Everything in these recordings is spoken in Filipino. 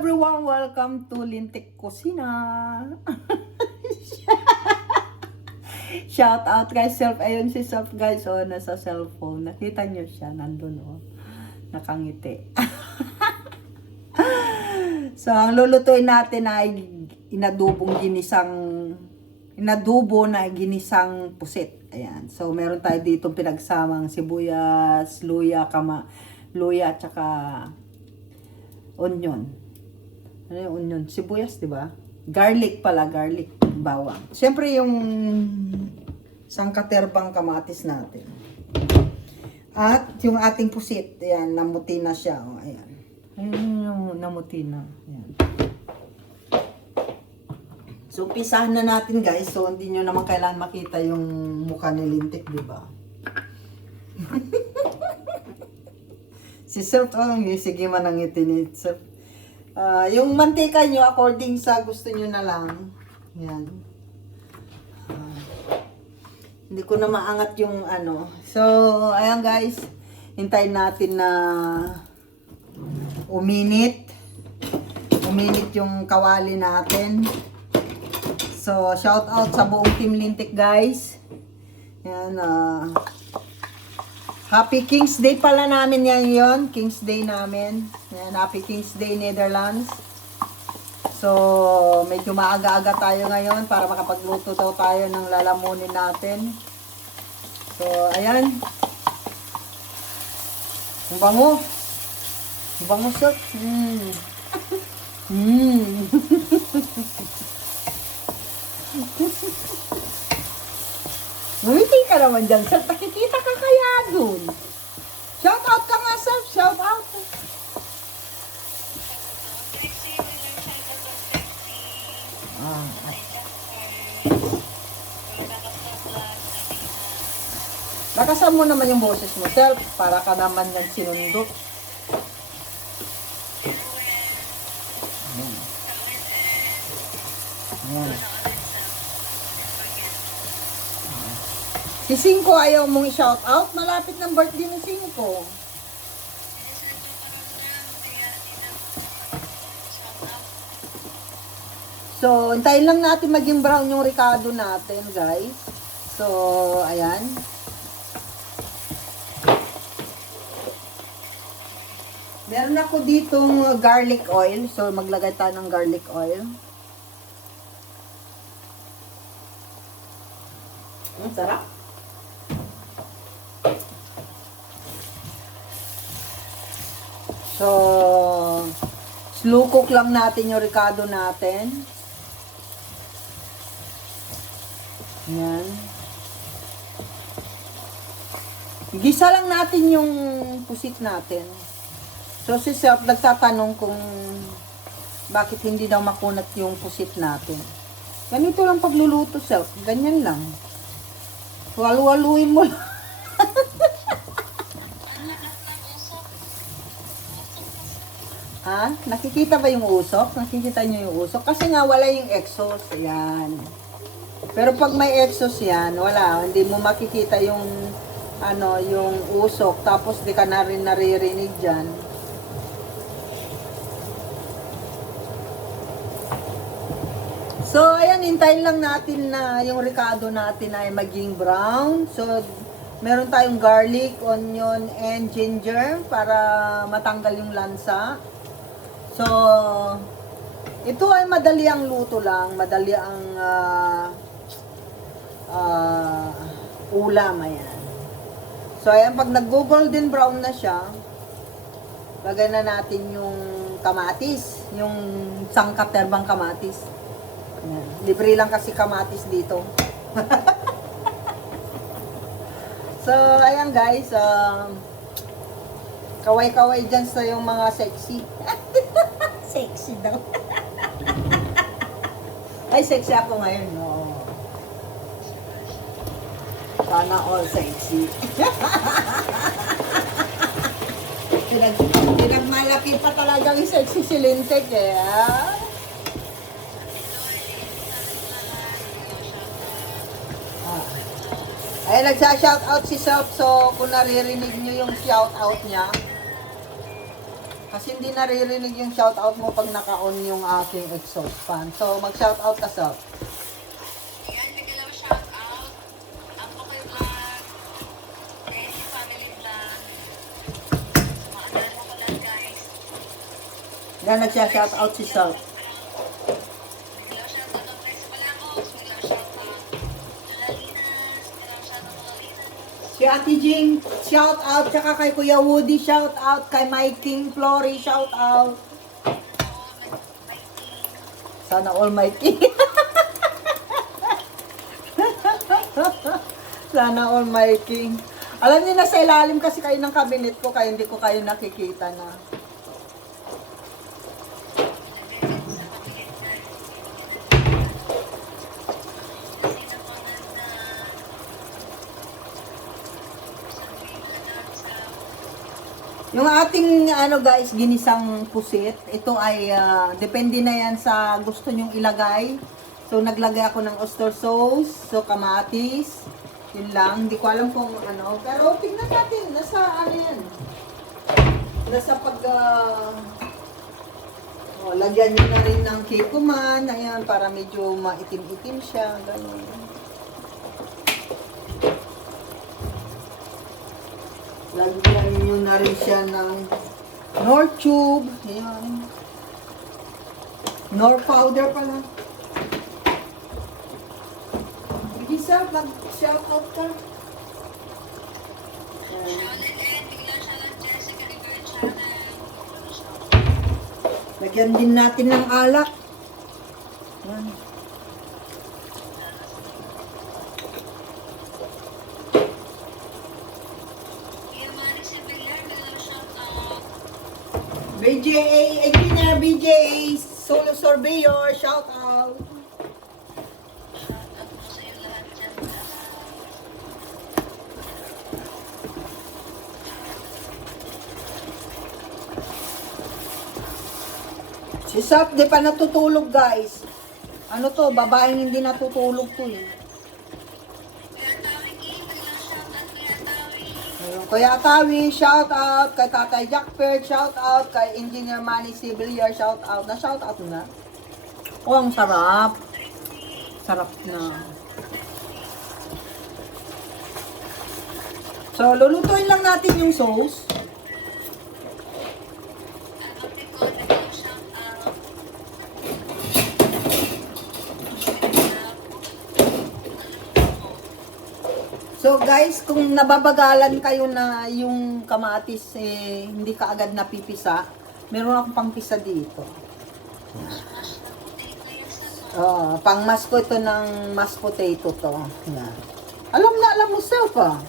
everyone! Welcome to Lintik Kusina! Shout out kay Self. Ayun si Self guys, oh, nasa cellphone. Nakita nyo siya, nandun oh. Nakangiti. So, ang lulutuin natin ay inadubo na ginisang pusit. Ayan. So, meron tayo dito pinagsamang sibuyas, luya, luya, at saka onion. Ano yung onion? Sibuyas, di ba? Garlic pala, garlic, bawang. Siyempre yung sangkaterbang kamatis natin. At yung ating pusit, ayan, namuti na siya. O, ayan. Ayan yung namuti na. Ayan. So, umpisahan na natin guys. So, hindi nyo naman kailangan makita yung mukha ni Lintik, di ba? Si Self, oh, sige man ang ngiti ni Self. Yung mantika nyo, according sa gusto nyo na lang. Yan. Hindi ko na maangat yung ano. So, ayan guys. Hintayin natin na uminit. Uminit yung kawali natin. So, shout out sa buong Team Lintik guys. Yan, Happy King's Day pala namin yan yun. King's Day namin. Yan, Happy King's Day Netherlands. So, medyo maaga-aga tayo ngayon para makapagluto daw tayo ng lalamunin natin. So, ayan. Ang bango. Ang bango sir. Ngumiti ka naman dyan, sir. Nakikita ka kaya dun. Shout out ka nga, sir. Shout out. Lakasan mo naman yung boses mo, sir. Para ka naman yan sinundot. Ayan. Si Cinco ayaw mong i-shout out. Malapit ng birthday ni Cinco. So, hintayin lang natin maging brown yung ricado natin, guys. So, ayan. Meron ako ditong garlic oil. So, maglagay tayo ng garlic oil. Ang sarap. So, slow cook lang natin yung ricado natin. Yan. Gisa lang natin yung pusit natin. So, si Self nagtatanong kung bakit hindi daw makunat yung pusit natin. Ganito lang pagluluto, Self. Ganyan lang. Walu-waluin mo lang. Ha? Nakikita ba yung usok? Nakikita nyo yung usok? Kasi nga wala yung exhaust. Ayan. Pero pag may exhaust yan, wala. Hindi mo makikita yung ano, yung usok. Tapos di ka na rin naririnig dyan. So, ayan. Hintayin lang natin na yung ricado natin ay maging brown. So, meron tayong garlic, onion, and ginger para matanggal yung lansa. So, ito ay madali ang luto lang, madali ang ulam, ayan. So, ayan, pag nag-golden brown na siya, lagay na natin yung kamatis, yung sangkaterbang kamatis. Ayan. Libre lang kasi kamatis dito. So, ayan guys, kaway-kaway dyan sa yung mga sexy. Sexy daw. Ay, sexy ako ngayon, no. Sana all sexy. Pinagmalaki pa talaga yung sexy si Lintik, eh. Ay, nagsa-shoutout si Self. So, kung naririnig nyo yung shoutout niya, Kasi hindi naririnig yung shoutout mo pag naka-on yung aking exhaust fan. So, mag-shoutout ka, Sop. Ayan, bigyan lang shout out. Ang Pokoy Vlog, Penny Family Vlog, sa mga anak ko lang guys. Yan, nagsya-shoutout si Sop. Bigyan lang shout out ng Tres Balacos, bigyan lang shout out. Jalalinas, bigyan lang shout out ng Lalinas. Si Ate Jing, shout out. Tsaka kay Kuya Woody, shout out. Kay Mike King Flory, shout out. My team. Sana all my king. Sana all my king. Alam niyo na sa ilalim kasi kayo ng cabinet ko, kaya hindi ko kayo nakikita na. Yung ating ano guys, ginisang pusit, ito ay depende na yan sa gusto nyong ilagay. So naglagay ako ng oyster sauce, so kamatis, yun lang. Hindi ko alam kung ano, pero tingnan natin, nasa ano yan. Nasa pag, lagyan nyo na rin ng kikuman, ayan, para medyo maitim-itim siya, gano'n. Lagyan nyo na rin siya ng Knorr tube. Ayan. Knorr powder pala. Sige sir, mag-shout out ka. Ayan. Lagyan din natin ng alak. Ayan. BJA, Engineer BJA, Solo Surveyor, shout out. Si Sap, di pa natutulog guys. Ano to, babaeng hindi natutulog to eh. Ayun, Kuya Atawi, shout out. Kay Tatay Jackpert, shout out. Kay Engineer Manny Civiliar, shout out. Na-shout out na. Oh, ang sarap. Sarap na. So, lulutuin lang natin yung sauce. So guys, kung nababagalan kayo na yung kamatis hindi ka agad napipisa, meron akong pangpisa dito. Pang mas ko ito ng mashed potato to. Yan. Alam mo self ah.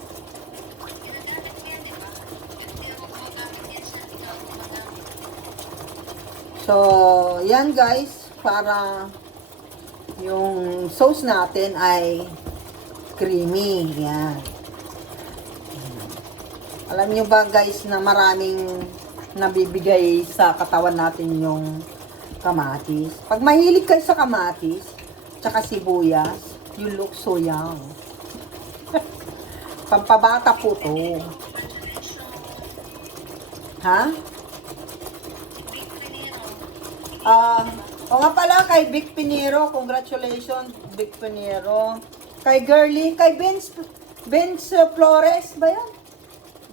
So, yan guys, para yung sauce natin ay creamy. Yan. Alam nyo ba guys na maraming nabibigay sa katawan natin yung kamatis. Pag mahilig kayo sa kamatis, tsaka sibuyas, you look so young. Pampabata po to. Ha? O nga pala, kay Vic Pinero, congratulations, Vic Pinero. Kay Girly, kay Benz Flores ba yan?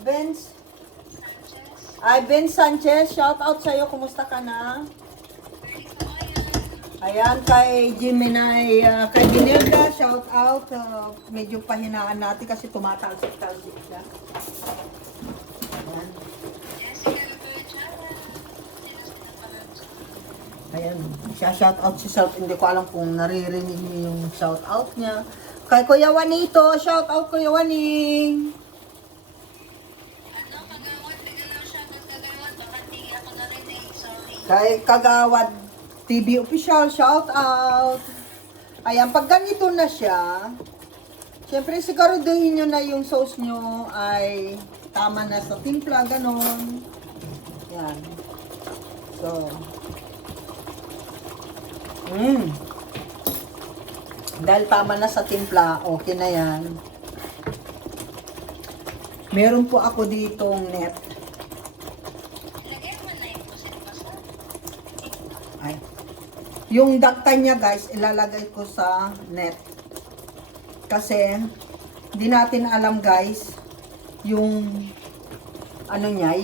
Benz Sanchez, shout out sa'yo, kumusta ka na? Ayan, kay Jimenay, kay Ginilda, shout out. Medyo pahinaan natin kasi tumatalsik-talsik siya. Ayan. Ayan, siya shout out si Self. Hindi ko alam kung naririnig niyo yung shout out niya. Kay Kuya Juanito, shout out Kuya Juaning. Kay Kagawad TV Official, shout out. Ayan, pag ganito na siya, syempre siguraduhin nyo na yung sauce nyo ay tama na sa timpla, ganon. Yan. So, dahil tama na sa timpla, okay na yan. Meron po ako ditong net. Lagyan mo na yung Yung dakta niya guys, ilalagay ko sa net. Kasi, di natin alam guys, yung, ano niya,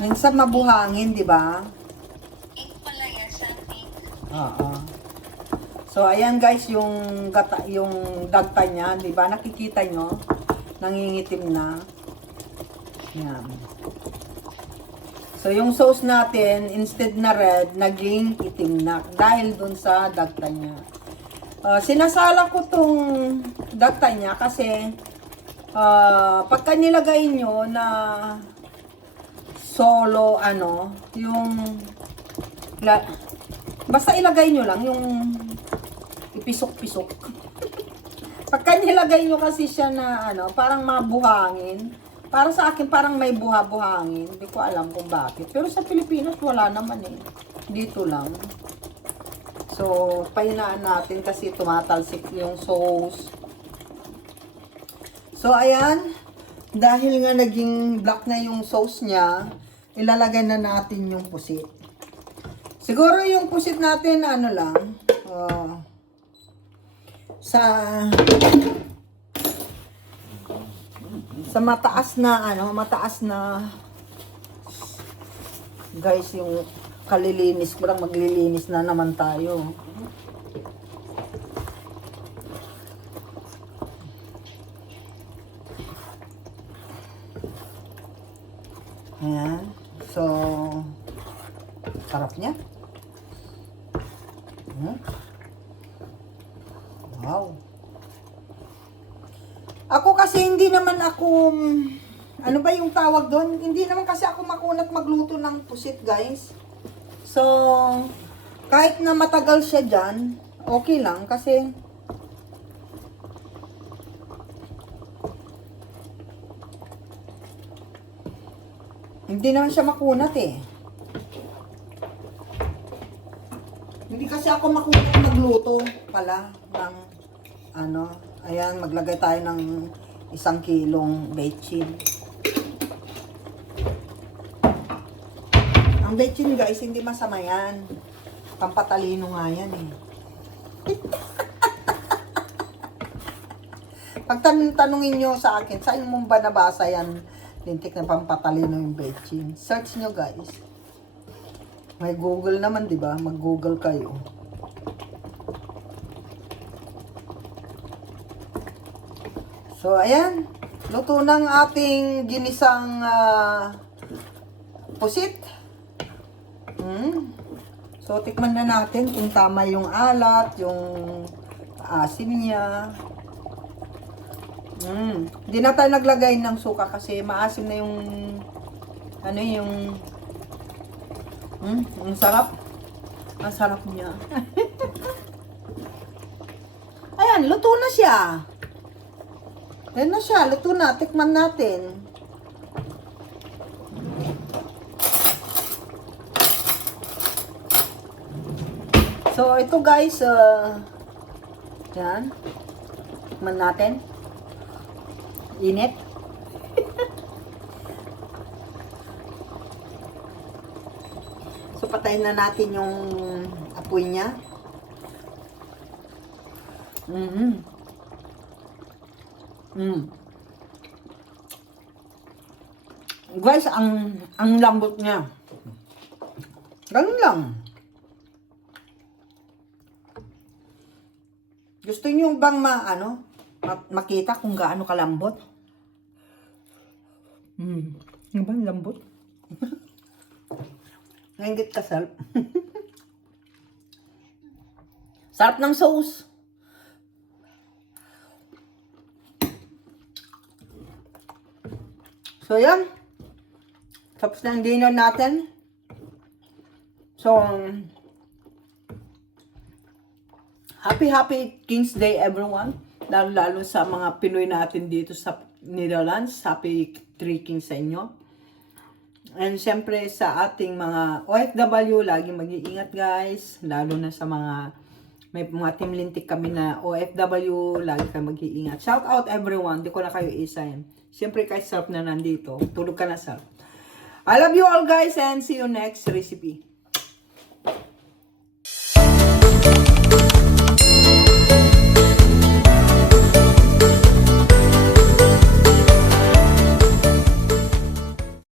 minsan mabuhangin, di ba? Ink pala yan, sand ink. Oo. So, ayan guys, yung dagta niya, di ba? Nakikita nyo? Nangingitim na. Yan. So, yung sauce natin, instead na red, naging itim na. Dahil dun sa dagta niya. Sinasala ko tong dagta niya kasi pagka nilagay nyo na solo, basta ilagay nyo lang yung ipisok-pisok. Pagka nilagay nyo kasi siya na parang mabuhangin. Para sa akin parang may buha-buhangin. Hindi ko alam kung bakit. Pero sa Pilipinas wala naman eh. Dito lang. So, pahinaan natin kasi tumatalsik yung sauce. So, ayan. Dahil nga naging black na yung sauce niya, ilalagay na natin yung pusit. Siguro yung pusit natin, sa mataas na guys, yung kalilinis, parang maglilinis na naman tayo. Ayan. So, sarap niya. Wow. Ako kasi hindi naman ako, ano ba yung tawag doon? Hindi naman kasi ako makunat magluto ng pusit, guys. So, kahit na matagal siya dyan, okay lang kasi hindi naman siya makunat eh. Hindi kasi ako makunat magluto pala ng ayan, maglagay tayo ng 1 kilong bechin. Ang bechin guys, hindi masama yan. Pampatalino nga yan eh. Pag tanungin nyo sa akin, saan mo ba nabasa yan? Lintik na pampatalino yung bechin. Search nyo guys. May Google naman, di ba? Mag-Google kayo. So, ayan. Luto ng ating ginisang pusit. So, tikman na natin kung tama yung alat, yung asim niya. Hindi na tayo naglagay ng suka kasi maasim na yung ang sarap. Ang sarap niya. Ayan, luto na siya. Ayan na siya, luto na. Tikman natin. So, ito guys, yan. Tikman natin. Init. So, patayin na natin yung apoy niya. Guys, ang lambot niya. Ganun lang. Gusto niyo bang makita kung gaano kalambot? Ano ba yung lambot? Nainggit ka, sarap. Sarap ng sauce. So, yan. Tapos na ang dinner natin. So, happy King's Day everyone. Lalo sa mga Pinoy natin dito sa Netherlands. Happy 3 Kings sa inyo. And syempre sa ating mga OFW, lagi mag-iingat guys. Lalo na sa mga May mga team lintik kami na OFW, lagi kayo mag-iingat. Shout out everyone, di ko na kayo isa-yan. Siyempre kay Sarp na nandito, tulog ka na Sarp. I love you all guys and see you next recipe.